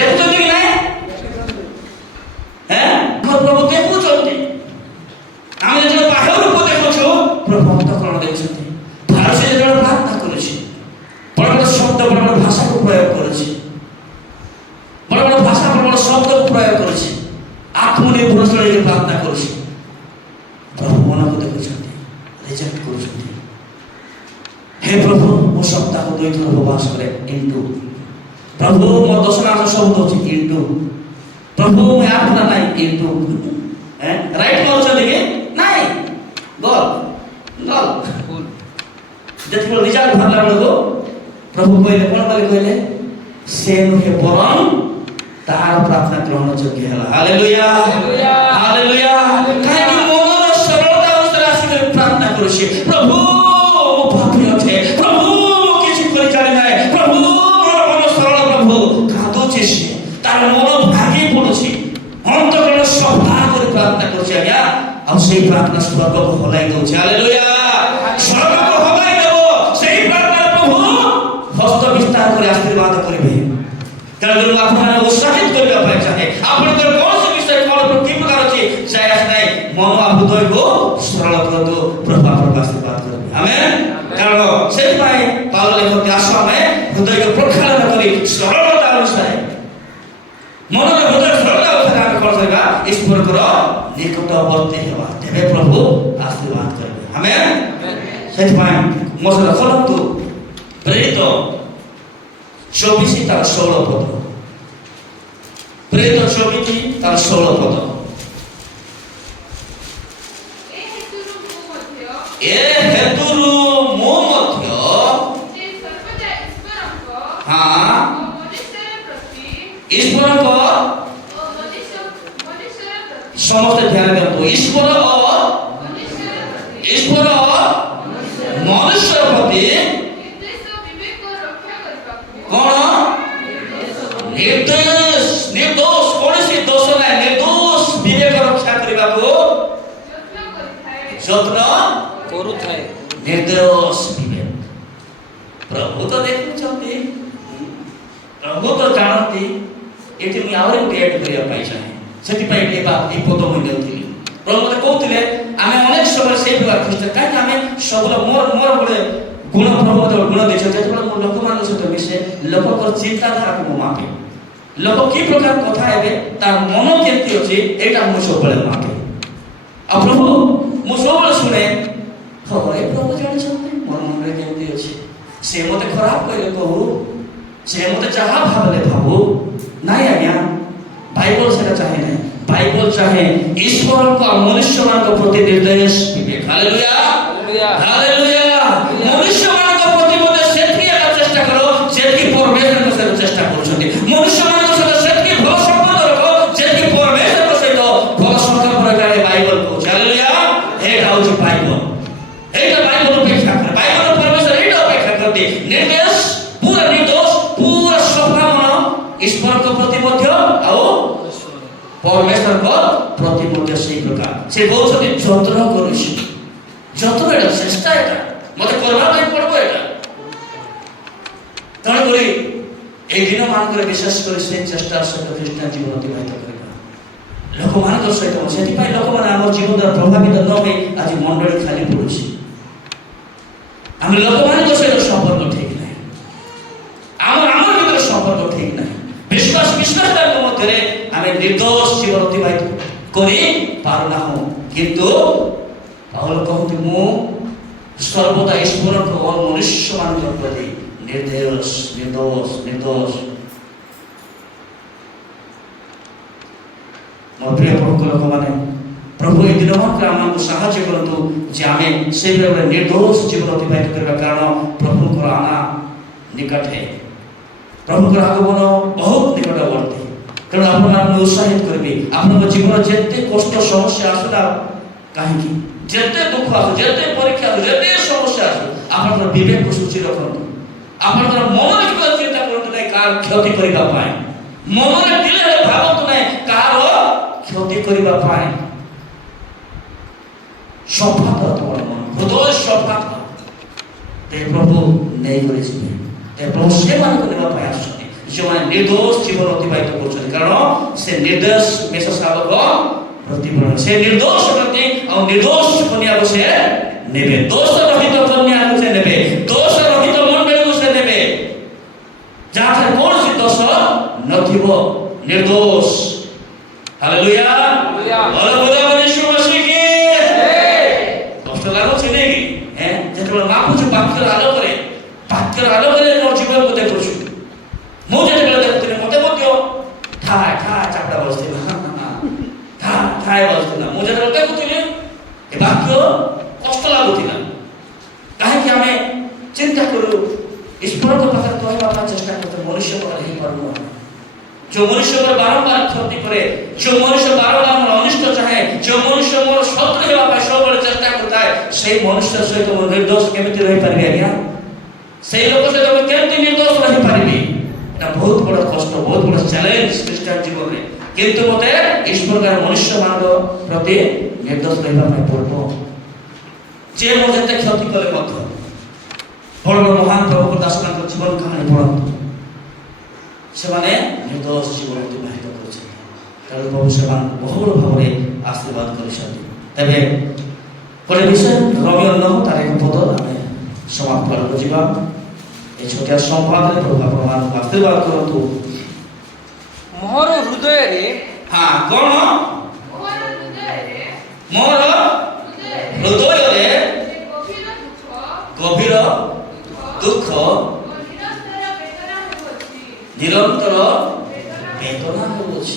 देखतो कि नहीं हैं प्रभु देखु चलते आमे जे बाहर रूप देखछु प्रभु अंतःकरण देखछथि भारत से जण प्रार्थना करूछि बड़ बड़ शब्द बड़ बड़ भाषा को प्रयोग करूछि बड़ बड़ भाषा बड़ बड़ शब्द को प्रयोग करूछि आत्मनिर्भर के प्रार्थना करूछि प्रभु मन को देखछथि रिजेक्ट करूछथि हे प्रभु वो सप्ताह को दुई थर उपवास करे इनटू प्रभु मो दशनाथ शब्द अछि इनटू प्रभु मैं आपना नहीं इनटू राइट कहउछथि कि नहीं गल गल जति को रिजल्ट भरला बेलको प्रभु कहले कोन कहले से नुहे परम तार प्रार्थना ग्रहण योग्य है हालेलुया हालेलुया काहे कि मनर सरलता अनुसार आसी प्रार्थना करूछि प्रभु पापी अछे प्रभु किछि करि जानि नै प्रभु मोर मन सरल प्रभु कादोछि से तार मन भागी पडुछि अंतकरण सफा करि प्रार्थना करूछि आज्ञा आ सेही प्रार्थना स्वर्ग को हलाई दउछि हालेलुया स्वर्ग को हलाई देबो सेही प्रार्थना प्रभु हस्त विस्तार करे आशीर्वाद करिबे कारण आपन उत्साहित करबा पाए चाहे आपन कर कोन से विषय कोन पर की प्रकार अछि चाहे नै मन आ हृदय को सरल कर दो प्रभु आपन आशीर्वाद करबे आमेन कारण सेही पाए पावल लेखक आशा में हृदय को प्रक्षालन करी सरलता अनुसार मन हृदय सरलता अनुसार हम कर सका ईश्वर कर निकटवर्ती हेबा तेबे प्रभु आशीर्वाद करबे आमेन सेही पाए मोसला खलंतु प्रेरित 24 तार 16 पद प्रेरित 24 तार 16 पद ए हेतुरु मो मध्य हां ईश्वर को समस्त ध्यान देतो ईश्वर मनुष्य प्रति कौन निर्देश যত্ন କରୁଥାଏ। ନିର୍ଦ୍ଦୋଷ ବିବେକ। ପ୍ରଭୁ ତ ଦେଖୁଛନ୍ତି, ପ୍ରଭୁ ତ ଜାଣନ୍ତି। ଏଠି ମୁଁ ଆହୁରି ଗୋଟେ ଆଡ୍ କରିବା ପାଇଁ ଚାହେଁ, ସେଥିପାଇଁ ଏ ପଦ ମୁଁ ନେଉଥିଲି। ପ୍ରଭୁ ମତେ କହୁଥିଲେ ଆମେ ଅନେକ ସମୟରେ ସେଇ ପ୍ରକାର ଖ୍ରୀଷ୍ଟ, କାହିଁକି ଆମେ ସବୁର ମୋର ଗୋଟେ ଗୁଣ, ପ୍ରଭୁ ମତେ ଗୁଣ ଦେଇଛନ୍ତି। ଯେତେବେଳେ ମୁଁ ଲୋକମାନଙ୍କ ସହିତ ମିଶେ, ଲୋକଙ୍କର ଚିନ୍ତାଧାରାକୁ ମୁଁ ମାପେ। ଲୋକ କି ପ୍ରକାର କଥା ହେବେ, ତାର ମନ କେମିତି ଅଛି, ଏଇଟା ମୁଁ ସବୁବେଳେ ମାପେ। ଆଉ ପ୍ରଭୁ ମୁଁ ସବୁବେଳେ ଶୁଣେ, ହଁ ଏ ପ୍ରଭୁ ଜାଣିଛନ୍ତି ମୋର ମନରେ କେମିତି ଅଛି। ସେ ମତେ ଖରାପ କହିଲେ କହୁ, ସେ ମତେ ଯାହା ଭାବିଲେ ଭାବୁ, ନାଇଁ ଆଜ୍ଞା, ବାଇବଲ ସେଟା ଚାହେଁ ନାହିଁ। ବାଇବଲ ଚାହେଁ ଈଶ୍ୱରଙ୍କ ମନୁଷ୍ୟମାନଙ୍କ ପ୍ରତି ନିର୍ଦ୍ଦେଶ ବିବେକ। Hallelujah, hallelujah. ମନୁଷ୍ୟମାନଙ୍କ ପ୍ରତି ମଧ୍ୟ ସେତିକି ଏକା ଚେଷ୍ଟା କର ଯେତିକି ପରମେଶ୍ୱରଙ୍କ ସହିତ ଚେଷ୍ଟା କରୁଛନ୍ତି। ମନୁଷ୍ୟମାନଙ୍କ ସହିତ ସେତିକି ଭଲ ସମ୍ପର୍କ ରଖ ଯେତିକି ପରମେଶ୍ୱରଙ୍କ ସହିତ ଭଲ ସମ୍ପର୍କ ରଖିଲେ ବାଇବଲ କହୁଛି। ହାଲେଲୁୟା, ଏଇଟା ହଉଛି ବାଇବଲ। এইটা বাইবেল অপেক্ষা করে, বাইবেল পরমেশ্বর এইটা অপেক্ষা করতে নির্দেশ পুরা নির্দোষ পুরা সফলমন ঈশ্বরଙ୍କ প্রতি ମଧ୍ୟ ଆଉ ପରମେଶ୍ୱରଙ୍କ ପ୍ରତି ମଧ୍ୟ ସେଇ ପ୍ରକାର। ସେ କହୁଛନ୍ତି ଯତ୍ନ କରୁଛି, ଯତ୍ନ ଏଟା ଚେଷ୍ଟା, ଏଟା ମତେ କରିବା ପାଇଁ ପଡିବ। ଏଟା ତେଣୁକରି এই ଦିନ ମାନଙ୍କରେ ବିଶେଷ କରି ସେ ଚେଷ୍ଟାର ସହିତ ଖ୍ରୀଷ୍ଟିଆନ ଜୀବନ ଅତିବାହିତ କରିବା ଲୋକମାନଙ୍କ ସହିତ। ସେଥିପାଇଁ ଲୋକମାନେ ଆମ ଜୀବନ ଦ୍ୱାରା ପ୍ରଭାବିତ ନ ହୋଇ ଆଜି ମଣ୍ଡଳୀ ଖାଲି ପଡୁଛି। ଆମେ ଲୋକମାନଙ୍କ ସହିତ ସମ୍ପର୍କ ଠିକ ନାହିଁ, ଆମ ଭିତରେ ସମ୍ପର୍କ ଠିକ ନାହିଁ। ବିଶ୍ୱାସଦାଙ୍କ ମଧ୍ୟରେ ଆମେ ନିର୍ଦ୍ଦୋଷ ଜୀବନ ଅତିବାହିତ କରି ପାରୁନାହୁଁ। କିନ୍ତୁ ପାଉଲ କହନ୍ତି ମୁଁ ସର୍ବଦା ଈଶ୍ୱରଙ୍କ ଓ ମନୁଷ୍ୟମାନଙ୍କ ପ୍ରତି ନିର୍ଦ୍ଦୋଷ ନିର୍ଦ୍ଦୋଷ ନିର୍ଦ୍ଦୋଷ। ମୋ ପ୍ରିୟ ପ୍ରଭୁଙ୍କ ଲୋକମାନେ, ପ୍ରଭୁ এই ଦିନମାନଙ୍କରେ ଆମକୁ ସାହାଯ୍ୟ କରନ୍ତୁ ଯେ ଆମେ ସେଇଭଳି ନିର୍ଦ୍ଦୋଷ ଜୀବନ ଅତିବାହିତ କରିବା। କାରଣ ପ୍ରଭୁଙ୍କର ଆନା ନିକଟରେ, ପ୍ରଭୁଙ୍କର ଆଗମନ ବହୁତ ନିକଟବର୍ତ୍ତୀ। ତେଣୁ ଆପଣମାନଙ୍କୁ ଉତ୍ସାହିତ କରିବି, ଆପଣଙ୍କ ଜୀବନ ଯେତେ କଷ୍ଟ ସମସ୍ୟା ଆସୁନା କାହିଁକି, ଯେତେ ଦୁଃଖ ଆସୁ, ଯେତେ ପରୀକ୍ଷା ଆସୁ, ଯେତେ ସମସ୍ୟା ଆସୁ, ଆପଣଙ୍କର ବିବେକକୁ ସୂଚୀ ରଖନ୍ତୁ। ଆପଣଙ୍କର ମନରେ କେବଳ ଚିନ୍ତା କରନ୍ତୁ ନାହିଁ କାହାର କ୍ଷତି କରିବା ପାଇଁ। ମନରେ ଦିଲେ ଭାବନ୍ତୁ ନାହିଁ କାହାର କ୍ଷତି କରିବା ପାଇଁ। ସଫା କର তোমার মন, হৃদয় সফা কর। তে প্রভু নেই করে ଯିବେ। তে প্রভু ସେମାନଙ୍କୁ ନେବା ପାଇଁ ଆସୁଛନ୍ତି ଯେଉଁମାନେ ନିର୍ଦ୍ଦୋଷ ଜୀବନ ଅତିବାହିତ କରୁଛନ୍ତି। କାରଣ ସେ ନିର୍ଦ୍ଦୋଷ ମେଷ ଶାବକ ପ୍ରତିବରଣ, ସେ ନିର୍ଦ୍ଦୋଷ ପ୍ରତି ଆଉ ନିର୍ଦ୍ଦୋଷ କନ୍ୟାକୁ ସେ ନେବେ, ଦୋଷ ରହିତ କନ୍ୟାକୁ ସେ ନେବେ, ଦୋଷ ରହିତ ମଣ୍ଡଳୀକୁ ସେ ନେବେ, ଯାହାଠାରେ କୌଣସି ଦୋଷ ନଥିବ, ନିର୍ଦ୍ଦୋଷ। Hallelujah, hallelujah. ଲାଗୁଛି ନାଇଁ କି? ଯେତେବେଳେ ମାପୁଛୁ ବାକ୍ୟର ଆଲୋକରେ, ବାକ୍ୟର ଆଲୋକରେ ମୋ ଜୀବନକୁ ଦେଖୁଛୁ। ମୁଁ ଯେତେବେଳେ ଦେଖୁଥିଲି ମତେ ମଧ୍ୟ ଠାଏ ଠାଏ ଚାପଡ଼ା ବସିଥିଲା, ଠାଏ ଠାଏ ବସିଥିଲା। ମୁଁ ଯେତେବେଳେ ଦେଖୁଥିଲି ଏ ବାକ୍ୟ କଷ୍ଟ ଲାଗୁଥିଲା। କାହିଁକି ଆମେ ଚିନ୍ତା କରୁ ଈଶ୍ୱରଙ୍କ ପାଖରେ କହିବା ପାଇଁ ଚେଷ୍ଟା କରୁଛୁ, ମନୁଷ୍ୟ ପାଖରେ ହେଇପାରୁନୁ। जो मनुष्य पर बारंबार क्षति करे, जो मनुष्य बारंबार मोर अनिष्ट चाहे, जो मनुष्य मोर शत्रु हेबा पाई सबले चेष्टा करता है, सेही मनुष्य सहित मोर निर्दोष केमिति रहि पारबी आज्ञा? सेही लोक सहित मैं केमिति निर्दोष रहि पारबी? एटा बहुत बड़ कष्ट, बहुत बड़ चैलेंज क्रिश्चियन जीवन में। किंतु मते ईश्वर का मनुष्य मानव प्रति निर्दोष रहिबा पाई पड़बो। जे मोर जते क्षति करे मत बड़ बड़ महान प्रभु दासनाक जीवन कहानी पढ़ंतु, ସେମାନେ ନିର୍ଦ୍ଦୋଷ ଜୀବନ ଅତିବାହିତ କରୁଛନ୍ତି। ତେଣୁ ପ୍ରଭୁ ସେମାନଙ୍କୁ ବହୁଳ ଭାବରେ ଆଶୀର୍ବାଦ କରିଛନ୍ତି। ତେବେ ଗୋଟେ ବିଷୟ ରୋମିଓ 9 ତାର ଏକ ପଦ ଆମେ ସମାପ୍ତ କରିବାକୁ ଯିବା। ଏ ଛୋଟିଆ ସମ୍ବାଦରେ ପ୍ରଭୁ ଆପଣମାନଙ୍କୁ ଆଶୀର୍ବାଦ କରନ୍ତୁ। ମୋର ହୃଦୟରେ କଣ? ମୋର ହୃଦୟରେ ଗଭୀର ଦୁଃଖ, ନିରନ୍ତର ବେଦନା ହେଉଛି।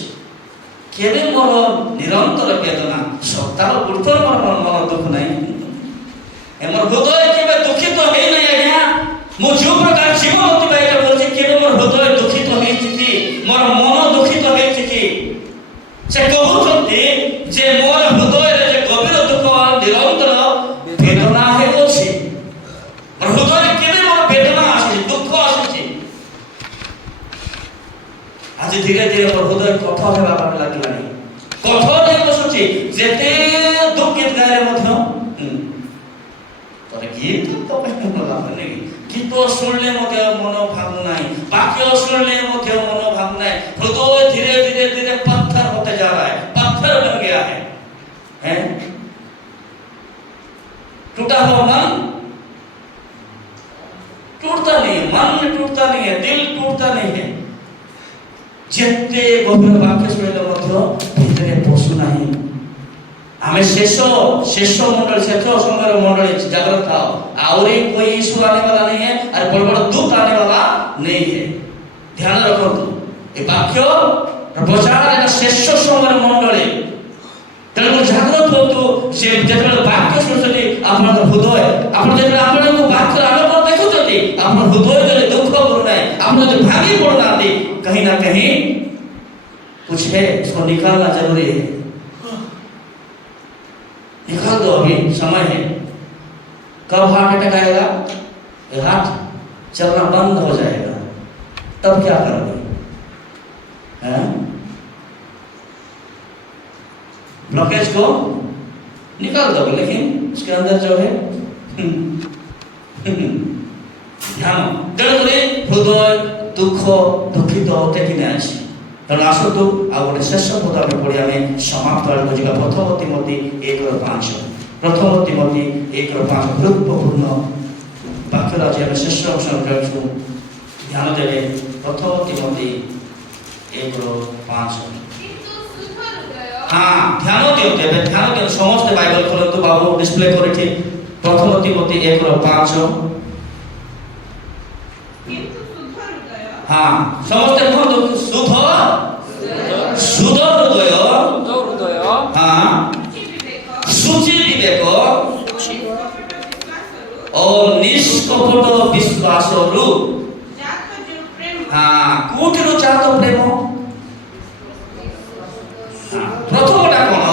କେବେ ମୋର ନିରନ୍ତର ବେଦନା, ସପ୍ତାହ ପୂର୍ବର ମୋର ମନ ଦୁଃଖ ନାହିଁ, ମୋର ହୃଦୟ କେବେ ଦୁଃଖିତ ହେଇନାହିଁ ଆଜ୍ଞା। ମୁଁ ଯେଉଁ ପ୍ରକାର ଜୀବନ ଅତିବାହିତ କରୁଛି, କେବେ ମୋର ହୃଦୟ ଦୁଃଖିତ ହେଇଛି କି, ମୋର ମନ ଦୁଃଖିତ ହେଇଛି କି? ସେ କହୁଛନ୍ତି ଯେ ମୋର ହୃଦୟରେ ଯେ ଗଭୀର ଦୁଃଖ, ନିରନ୍ତର ବେଦନା ହେଉଛି। ମୋର ହୃଦୟରେ କେବେ ମୋର ବେଦନା ଆସିଛି, ଦୁଃଖ ଆସିଛି। आज धीरे धीरे मोर हृदय कठोर हेबा लागलानी, कठोर हो बसुची। जेते दुख गीत गायले मध्य ଗୀତ ପାଇଁ ମନ ଭାବୁନି, ଗୀତ ଶୁଣିଲେ ମଧ୍ୟ ମନ ଭାବୁନାହିଁ, ବାକ୍ୟ ଶୁଣିଲେ ମଧ୍ୟ ମନ ଭାବୁନାହିଁ। हृदय धीरे धीरे धीरे पत्थर होते जा रहा है, पत्थर बन गया है, हैं? टूटा हुआ मन टूटता नहीं है, मन टूटता नहीं है, दिल टूटता नहीं है। जेते गभीर वाक्य शुणिले ମଧ୍ୟ ଭିତରେ ପଶୁ ନାହିଁ। ଆମେ शेष मंडल शेष समय मंडल जागृत था, और कोई ईश्वर आने वाला नहीं है और बड़ बड़ दूत आने वाला नहीं है। ध्यान रखो, ये वाक्य प्रचार है शेष समय मंडल, तेणु जागृत हो से जेतबेले वाक्य शुणुछथि आपन हृदय आपन जेतबेले आपन को वाक्य आलोक देखुछथि आपन हृदय जले दुख करू नाही, आपन जो भागी पड़नाथि कहीं ना कहीं कुछ है, इसको निकालना जरूरी है। निकाल दो, अभी समय है। कब हार्ट अटैक आएगा? ये हार्ट चलना बंद हो जाएगा, तब क्या करोगे? ब्लॉकेज को निकाल दोगे, लेकिन उसके अंदर जो है ध्यान हृदय दुख दुखित होते कि नहीं अच्छी। तेणु आसतु आ गोटे शेष पद आम पढ़ी आम समाप्त आड़ को प्रथम तिमोथी 1:5 प्रथम तिमोथी 1:5 गुरुत्वपूर्ण वाक्य आज आम शेष अंश ध्यान देवे। प्रथम तिमोथी 1:5 हाँ ध्यान दियो, ध्यान दियो समस्त बाइबल खोलतु बाबू डिस्प्ले करके प्रथम तिमोथी 1:5 हाँ समस्त कहतु शुद्ध शुद्ध हृदय हाँ शुचि विवेक और निष्कपट विश्वास हाँ कोठिरो जात प्रेम प्रथमटा कौन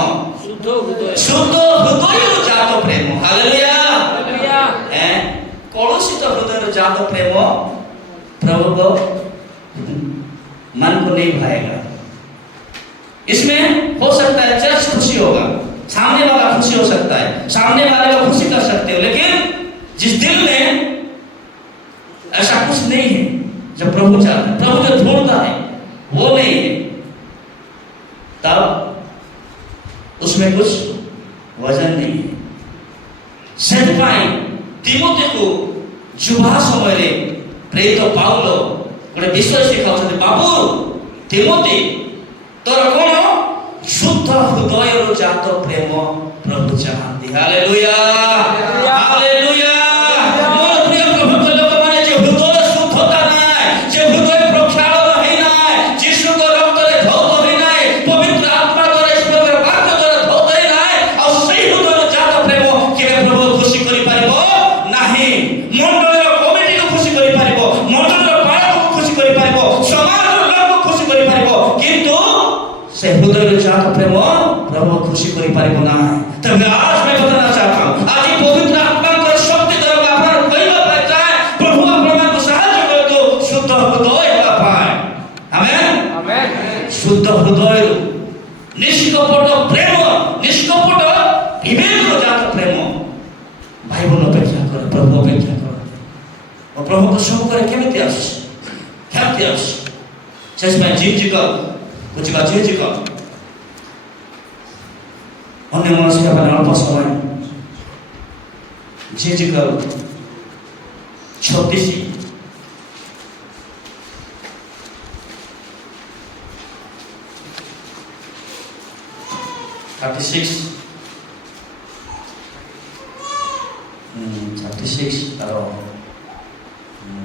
शुद्ध हृदय जात प्रेम। हालेलुया। कलुषित हृदय जात प्रेम प्रभु को मन को नहीं भाएगा। इसमें हो सकता है चर्च खुशी होगा, सामने वाला खुशी हो सकता है, सामने वाले को खुशी कर सकते हो, लेकिन जिस दिल में ऐसा कुछ नहीं है जब प्रभु चाहता है, प्रभु जो ढूंढता है वो नहीं है, तब उसमें कुछ वजन नहीं है। सेटपाई तिमोथी को जुबा समय रे प्रेरित पाउलो गोटे विषय शिखाउछथि, बाबू तिमोथी तोर कोन शुद्ध हृदय जात प्रेम प्रभु चाहती। Hallelujah hallelujah. मोर प्रिय प्रभु के लोक माने जे हृदय शुद्धता नाय, जे हृदय प्रक्षालन है नाय, यीशु को रक्त रे धौत है नाय, पवित्र आत्मा द्वारा ईश्वर के वाक्य द्वारा धौत है नाय, और सही हृदय जात प्रेम के प्रभु खुशी करि पारिबो नाही। मंडल कमिटी को खुशी करि पारिबो, मंडल पालक को खुशी करि पारिबो, समाज लोक को खुशी करि पारिबो, किंतु से हृदय जात प्रेम प्रभु खुशी करि पारिबो ना। तब आज मैं बताना चाहता हूं, आज ये पवित्र आत्मा को शक्ति द्वारा आपन कहिला पाए जाए, प्रभु आपन को सहायता करे तो शुद्ध हृदय होला पाए। आमेन आमेन। शुद्ध हृदय निष्कपट प्रेम, निष्कपट विवेक जात प्रेम भाई बहन अपेक्षा करे, प्रभु अपेक्षा करे, और प्रभु को सब करे केमिति आस ख्याति आस शेष में जीजिकल कुछ का जीजिकल अन्य मनुष्य का अल्प समय जीजिकल 36 तारो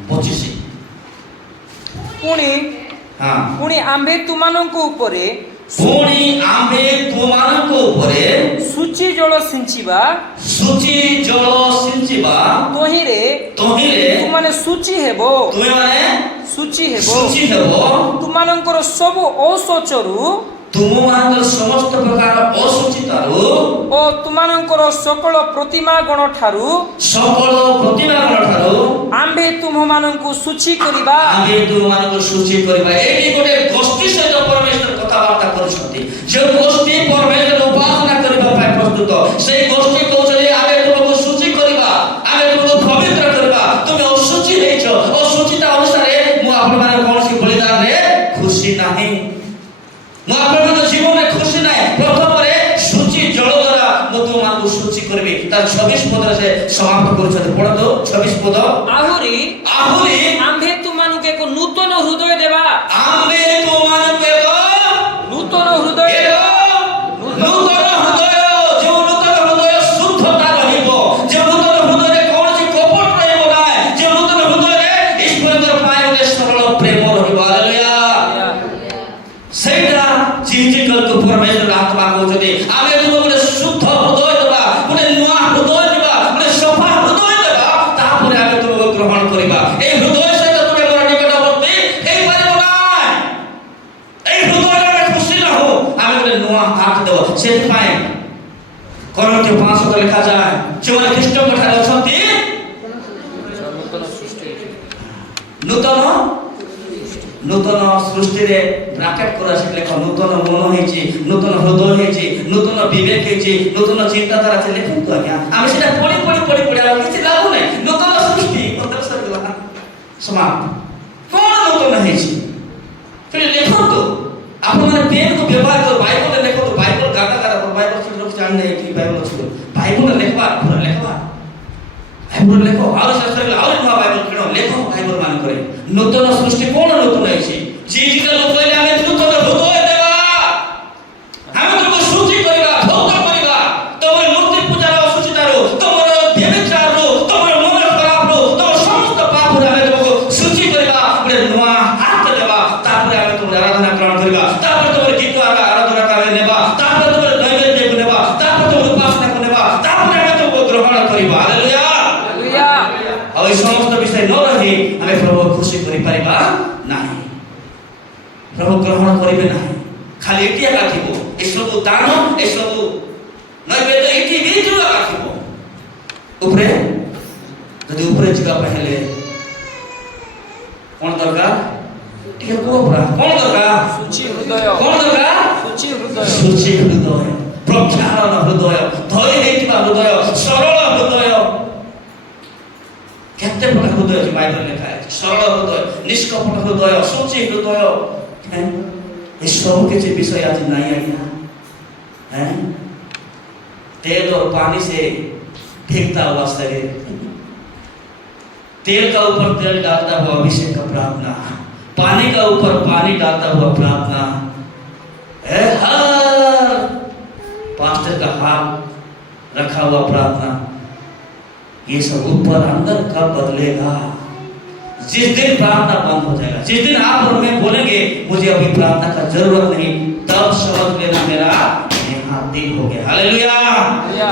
25 पुणी हाँ पुणी आम्भे तुमानंको उपरे पुणी आम्भे तुमानंको उपरे सूची जल सिंचिबा तोहिरे तुमाने सूची हेबो तुमानंकर सब औशोचरु तुमମାନଙ୍କର ସମସ୍ତ ପ୍ରକାର ଅସୁଚିତାରୁ ଓ ତୁମାନଙ୍କର ସକଳ ପ୍ରତିମା ଗଣ ଠାରୁ ଆମ୍ଭେ ତୁମମାନଙ୍କୁ ସୂଚୀ କରିବା। ଏଇଠି ଗୋଟେ ଗୋଷ୍ଠୀ ସହିତ ପରମେଶ୍ୱର କଥାବାର୍ତ୍ତା କରୁଛନ୍ତି, ଯେଉଁ ଗୋଷ୍ଠୀ ପରମେଶ୍ୱର ଉପାସନା କରିବା ପାଇଁ ପ୍ରସ୍ତୁତ, ସେଇ ଗୋଷ୍ଠୀ କହୁଛନ୍ତି ଆମେ ତୁମକୁ ସୂଚୀ କରିବା, ଆମେ ତୁମକୁ ପ୍ରଥମରେ ସୂଚି ଜଳ ଦ୍ୱାରା ମୁଁ ତୁମମାନଙ୍କୁ ସୂଚି କରିବି। ତାର 26 ପଦରେ ସେ ସମାପ୍ତ କରୁଛନ୍ତି। ପଢନ୍ତୁ 26 ପଦ। ଆହୁରି ଆମ୍ଭେ ତୁମମାନଙ୍କୁ ଏକ ନୂତନ ହୃଦୟ ଦେବା। ଆମ୍ଭେ ତୁମମାନଙ୍କୁ ଏକ ନୂତନ ହୃଦୟ ଦେବା। ନୂତନ ହୃଦୟ, ଯେଉଁ ନୂତନ ହୃଦୟ ଶୁଦ୍ଧତା ରହିବ, ଯେଉଁ ନୂତନ ହୃଦୟରେ କୌଣସି କପଟ ରହିବ ନାହିଁ, ଯେଉଁ ନୂତନ ହୃଦୟରେ ଈଶ୍ୱରଙ୍କ ପାଇଁ ଗୋଟେ ସରଳ ପ୍ରେମ ରହିବ। ହାଲେଲୁୟା। ସେଇଟା ଜିଜିକଲକୁ ପରମେଶ୍ୱର ଆତ୍ମା କହୁଛନ୍ତି ଆମେ ତୁମକୁ ଗୋଟେ ଶୁଦ୍ଧ ହୃଦୟ ଦେବା, ଗୋଟେ ନୂଆ ହୃଦୟ ଦେବା, ଗୋଟେ ସଫା ହୃଦୟ ଦେବା, ତାପରେ ଆମେ ତୁମକୁ ଗ୍ରହଣ କରିବା। এই ହୃଦୟ ସହିତ ତୁମେ ମୋର ନିକଟବର୍ତ୍ତୀ ହେଇପାରିବ ନାହିଁ। এই ହୃଦୟରେ ଆମେ ଖୁସି ରହୁ, ଆମେ ଗୋଟେ ନୂଆ ହାତ ଦେବ। ସେଥିପାଇଁ କରନ୍ଥୀୟ 5 ଲେଖାଯାଏ ଯେଉଁମାନେ ଖ୍ରୀଷ୍ଟଙ୍କ ଠାରେ ଅଛନ୍ତି ନୂତନ ସୃଷ୍ଟିରେ ବ୍ରାକେଟ୍ କରା ସେଠି ଲେଖ ନୂତନ ମନ ହେଇଛି, ନୂତନ ହୃଦୟ ହେଇଛି, ନୂତନ ବିବେକ ହେଇଛି, ନୂତନ ଚିନ୍ତାଧାରା ଅଛି। ଲେଖନ୍ତୁ ଆଜ୍ଞା, ଆମେ ସେଟା ପଢି ଆଉ କିଛି ଲାଭ ନାହିଁ। ନୂତନ ସୃଷ୍ଟି ସମାପ୍ତ। କଣ ନୂତନ ହେଇଛି ସେଠି ଲେଖନ୍ତୁ। ଆପଣମାନେ ପେନ୍କୁ ବ୍ୟବହାର କର, ବାଇବଲରେ ଲେଖନ୍ତୁ। ବାଇବଲ ଗାଦା ବାଇବଲ ସେଠି ରଖି ଜାଣିଲେ କି ବାଇବଲ ଅଛି, ବାଇବଲରେ ଲେଖବା ପୁରା ଲେଖବା, ବାଇବଲ ଲେଖ। ଆହୁରି ଶେଷରେ ଆହୁରି ନୂଆ ବାଇବଲ କିଣ ଲେଖ। ବାଇବଲ ମାନଙ୍କରେ ନୂତନ ସୃଷ୍ଟି କଣ ନୂତନ ହେଇଛି? ଜିଜିକା ଲୋକ କହିଲେ ଆମେ ନୂତନ ହୃଦୟ ଦେବା, ଆମେ ତୁମକୁ ଶୁଚି କରିବା, ଧୌତ କରିବା, ତମର ମୂର୍ତ୍ତି ପୂଜାର ଅଶୁଚିତାରୁ, ତମର ବ୍ୟଭିଚାରରୁ, ତମର ମନ ଖରାପରୁ, ତମର ସମସ୍ତ ପାପରୁ ଆମେ ତୁମକୁ ଶୁଚି କରିବା, ଗୋଟେ ନୂଆ ହାତ ଦେବା। ତାପରେ ଆମେ ତୁମର ଆରାଧନା ଗ୍ରହଣ କରିବା, ତାପରେ ତୁମର ଗୀତ ଆରାଧନାକୁ ଆମେ ନେବା, ତାପରେ ତୁମର ନୈବେଦ୍ୟକୁ ନେବା, ତାପରେ ତୁମର ଉପାସନାକୁ ନେବା, ତାପରେ ଆମେ ତୁମକୁ ଗ୍ରହଣ କରିବା। ହାଲେଲୁୟା। ଆଉ এই সমস্ত বিষয় ন রহি আমি প্রভু খুশি করি পারিবা নাই, প্রভু গ্রহণ করিবে না। খালি এটি রাখিব, এসব দান, এসব নৈবেদ্য এটি ভিতরে রাখিব। উপরে যদি উপরে ଯିବା ହେଲେ কোন দরকার? ଟିକେ କୁହ ପୁରା কোন দরকার? ସୂଚି ହୃଦୟ। কোন দরকার? ସୂଚି ହୃଦୟ। ସୂଚି ହୃଦୟ, ପ୍ରକ୍ଷାଳନ ହୃଦୟ, ଧୋଇ ହେଇଥିବା ହୃଦୟ, ସରଳ ହୃଦୟ। କେତେ ପ୍ରକାର ହୃଦୟ ଅଛି ବାଇବଲରେ ଲେଖା ଅଛି। ସରଳ ହୃଦୟ, ନିଷ୍କପଟ ହୃଦୟ, ସୂଚି ହୃଦୟ। ଏ ସବୁ କିଛି ବିଷୟ ଆଜି ନାହିଁ ଆଜ୍ଞା। तेल और पानी से फेंकता हुआ शरीर, तेल का ऊपर तेल डालता हुआ अभिषेक का प्रार्थना, पानी का ऊपर पानी डालता हुआ प्रार्थना, हर पास्टर का हाथ रखा हुआ प्रार्थना, ये सब ऊपर अंदर कब बदलेगा? जिस दिन प्रार्थना बंद हो जाएगा, जिस दिन आप और मैं बोलेंगे मुझे अभी प्रार्थना का जरूरत नहीं, तब समझ लेना मेरा दिल हो गया। हालेलुया।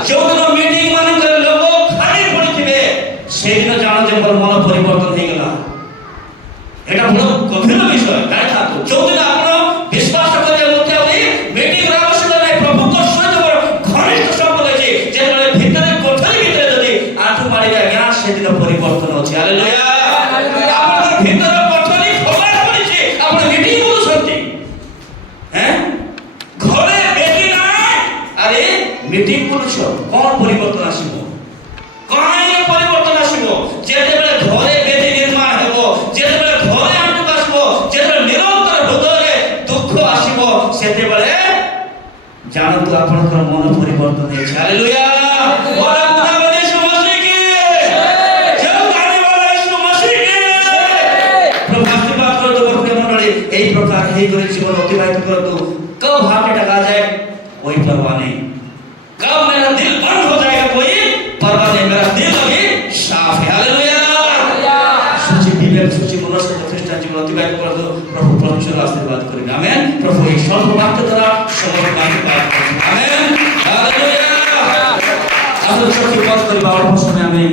जो दिन मीटिंग मान कर लोग खाली पड़िथिबे সেই দিন জানো যে মোর মন পরিবর্তন হয়ে গেল। এটা বড় গভীর বিষয়। তাই থাকো যদিন আপনি বিশ্বাস করে মধ্যে আপনি মিটিং র আবশ্যক নাই, প্রভুଙ୍କ সহিত বড় ঘনিষ্ঠ সম্পর্ক আছে, যেভাবে ভিতরে কোঠরি ভিতরে যদি আঁঠু মারিবে আজ্ঞা সেদিন পরিবর্তন আছে। হালেলুয়া। আপনার ভিতরে কোঠরি খোলা পড়িছে, আপনি মিটিং বলছেন, হ্যাঁ ঘরে বেটি নাই, আরে মিটিং বলছ, কোন পরিবর্তন আসিব? কাহিনী পরিবর্তন আসিব যেতেবেলে ঘরে বেটি নির্মাণ হব, যেতেবেলে ঘরে আনন্দ আসব, যেতেবেলে নিরন্তর হৃদয়ে দুঃখ আসিব, সেতেবেলে জানতো আপনার মন পরিবর্তন হয়েছে। হালেলুয়া। বড় খুদাবন্দ यीशु मसीह की जय, गाने वाला यीशु मसीह की प्रभु आशीर्वाद कर दो। भक्त मंडली এই প্রকার এই করে জীবন অতিবাহিত कर दो। कब हाथ टका जाए कोई परवाह नहीं, कब मेरा दिल बंद हो जाएगा कोई परवाह नहीं, मेरा दिल अभी साफ है। हालेलुया। सूची विवेक सूची मनस्य ख्रिस्टान जीवन अतिबाहित कर दो। प्रभु परमेश्वर आशीर्वाद करेंगे। आमेन। प्रभु এই স্বল্প বাক্য দ্বারা সমস্ত কাজ করবেন। আমেন। হালেলুয়া। আসলে সত্যি পথ করি বাবার সময় আমি